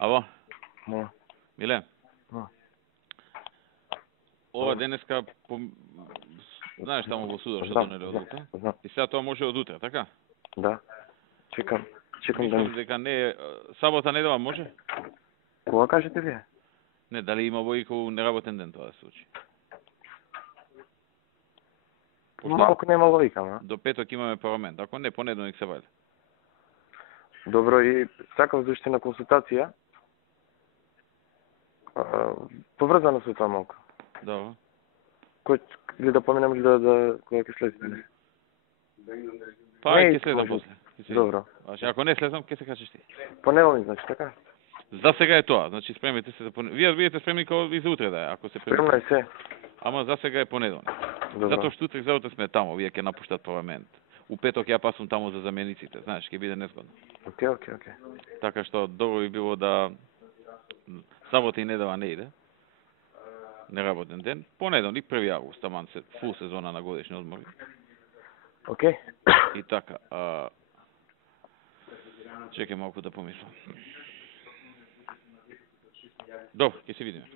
Ало? Да. Миле? Да. Ова денеска, знаеш таму во судот што донеле одлука? Знам. И сега тоа може од утре, така? Да. Чекам да Мислам ми... дека не е... Сабота, недела може? Кога кажете вие? Не, дали има во ико неработен ден тоа да се случи? Малку нема логика, ма. До петок имаме парламент, ако не, понеделник се вајде. Добро, и сакав да на консултација. Поврзано со тоа малку. Добро. Кој или да поминам или да кој ќе следи? Па ќе следам после. Добро. Значи, ако не следам, ќе се качиш ти. Понеделник, значи, така? За сега е тоа, значи спремете се за понеделник. Вие бидете спремни и за утре да е, ако се спремно е се. Ама за сега е понеделник. Добро. Затоа што утре за утре сме таму, вие ќе напуштат парламент. У петок ја пасувам таму за замениците, знаеш, ќе биде незгодно. Окей. Така што добро би било да сабота и недела не иде. Неработен ден. Понеделник 1 август, таман се фул сезона на годишни одмори. Окей. И така, чекај малку да помислам. Добро, ќе се видиме.